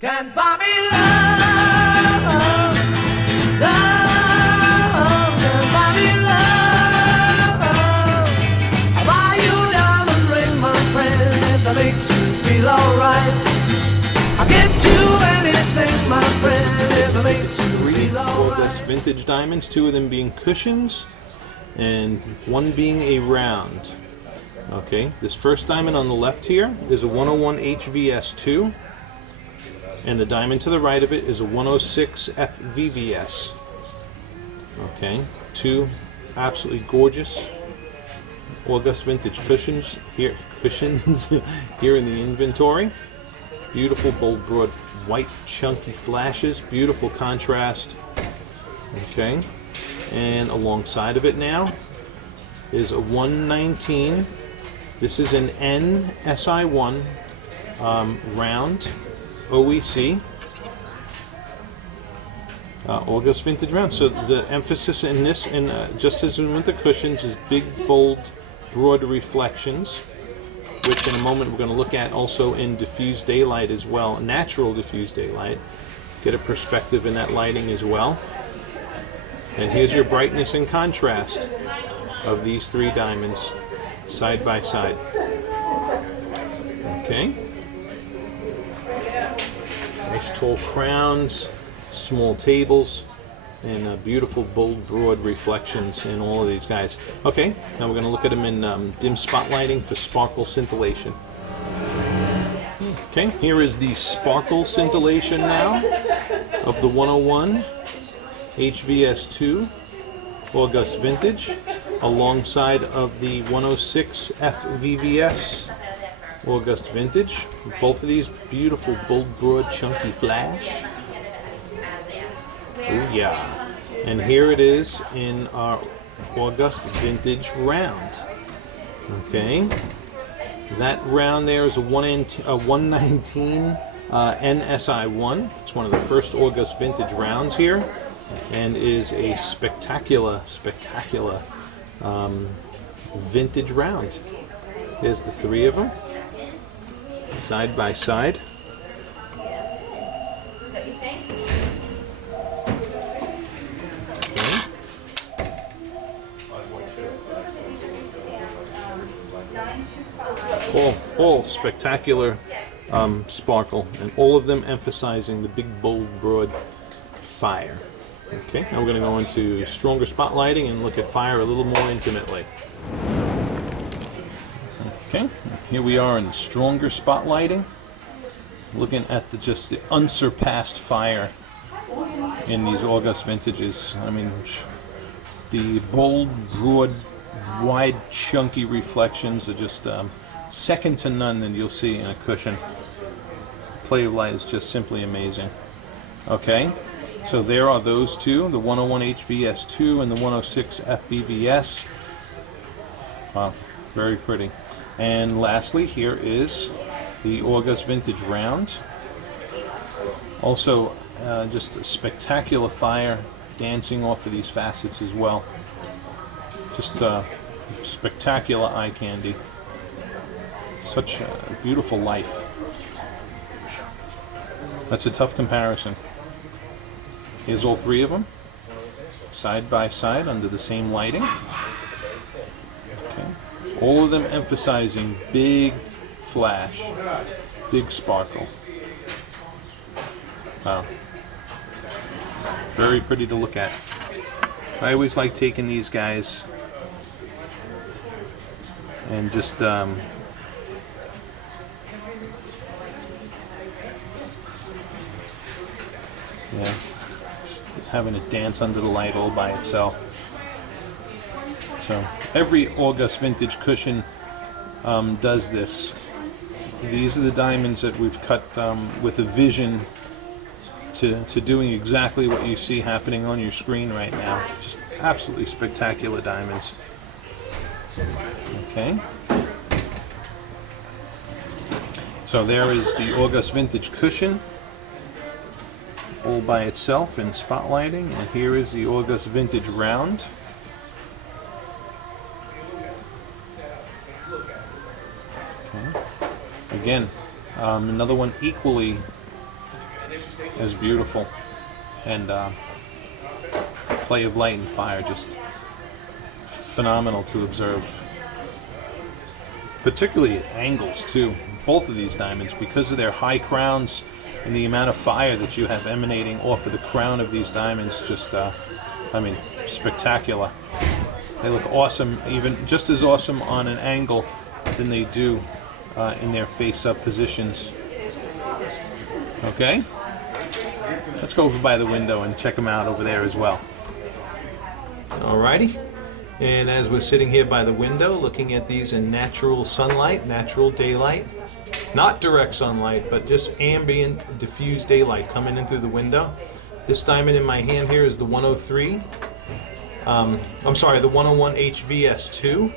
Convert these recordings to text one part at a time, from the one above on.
Can't buy me love, love, can't buy me love. I'll buy you a diamond ring, my friend, if that makes you feel alright. I'll get you anything, my friend, if it makes you feel alright. August vintage diamonds, 2 of them being cushions, and 1 being a round. Okay, this first diamond on the left here is a 101 HVS2. And the diamond to the right of it is a 106 FVVS. Okay, 2 absolutely gorgeous August vintage cushions here. Here in the inventory. Beautiful, bold, broad, white, chunky flashes. Beautiful contrast. Okay, and alongside of it now is a 119. This is an NSI1 round. OEC, August vintage round. So the emphasis in this, and just as with the cushions, is big, bold, broad reflections, which in a moment we're going to look at also in diffused daylight as well, natural diffused daylight. Get a perspective in that lighting as well. And here's your brightness and contrast of these 3 diamonds side by side. Okay. Nice tall crowns, small tables, and beautiful, bold, broad reflections in all of these guys. Okay, now we're going to look at them in dim spotlighting for sparkle scintillation. Okay, here is the sparkle scintillation now of the 101 HVS2 August vintage, alongside of the 106 FVVS August vintage. Both of these beautiful, bold, broad, chunky flash. Oh yeah. And here it is in our August vintage round. Okay. That round there is a 119 NSI1. It's one of the first August vintage rounds here, and is a spectacular vintage round. There's the 3 of them, side by side. All spectacular sparkle, and all of them emphasizing the big, bold, broad fire. Okay, now we're going to go into stronger spotlighting and look at fire a little more intimately. Okay, here we are in stronger spotlighting, looking at just the unsurpassed fire in these August vintages. I mean, the bold, broad, wide, chunky reflections are just second to none that you'll see in a cushion. The play of light is just simply amazing. Okay, so there are those 2, the 101 HVS2 and the 106 FVVS. Wow, very pretty. And lastly, here is the August vintage round. Also, just a spectacular fire dancing off of these facets as well. Just spectacular eye candy. Such a beautiful life. That's a tough comparison. Here's all 3 of them, side by side under the same lighting. Okay. All of them emphasizing big flash, big sparkle. Wow. Very pretty to look at. I always like taking these guys and just having it dance under the light all by itself. So every August vintage cushion does this. These are the diamonds that we've cut with a vision to doing exactly what you see happening on your screen right now. Just absolutely spectacular diamonds. Okay. So there is the August vintage cushion all by itself in spotlighting, and here is the August vintage round. Okay. Again, another one equally is beautiful, and play of light and fire just phenomenal to observe. Particularly at angles too. Both of these diamonds, because of their high crowns and the amount of fire that you have emanating off of the crown of these diamonds, just I mean, spectacular. They look awesome, even just as awesome on an angle than they do in their face-up positions. Okay, let's go over by the window and check them out over there as well. Alrighty, and as we're sitting here by the window looking at these in natural sunlight, natural daylight, not direct sunlight, but just ambient, diffused daylight coming in through the window. This diamond in my hand here is the 103. I'm sorry, the 101 HVS2.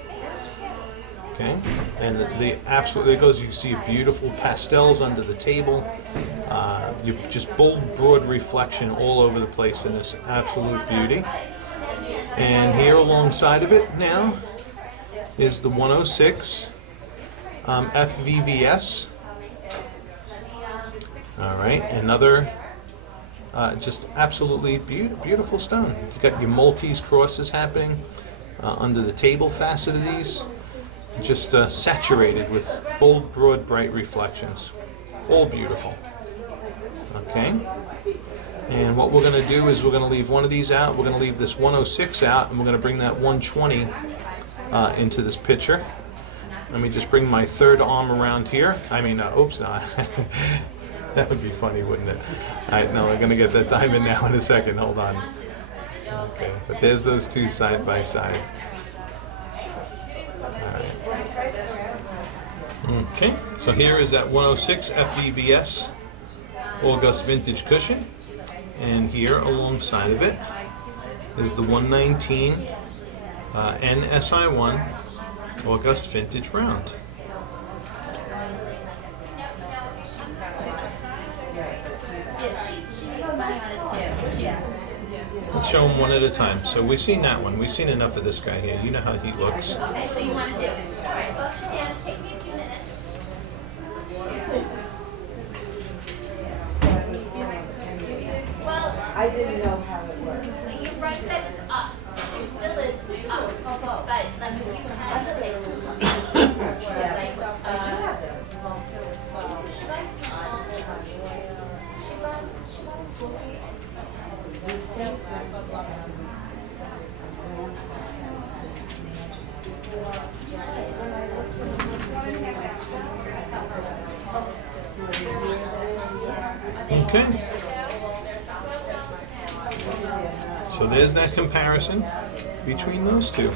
Okay, and the absolutely, it goes, you can see beautiful pastels under the table. You just bold, broad reflection all over the place in this absolute beauty. And here alongside of it now is the 106 FVVS. All right, another just absolutely beautiful stone. You got your Maltese crosses happening under the table facet of these, just saturated with bold, broad, bright reflections. All beautiful. Okay. And what we're going to do is we're going to leave one of these out. We're going to leave this 106 out, and we're going to bring that 120 into this picture. Let me just bring my third arm around here. I mean, oops, no. That would be funny, wouldn't it? All right, no, we're going to get that diamond now in a second. Hold on. Okay, but there's those two side by side. All right. Okay, so here is that 106 FVVS August Vintage Cushion. And here alongside of it is the 119 NSI1 August Vintage Round. Let's show them one at a time. So we've seen that one. We've seen enough of this guy here. You know how he looks. Okay, so you want to do it. All right, so I'll sit down. Take me a few minutes. Well, I didn't know how it worked. you're right that it's up. It still is up. But like if you had, let's say, two months. Yes. I do have those. She buys she buys gold and stuff. The same. Okay. So there's that comparison between those two.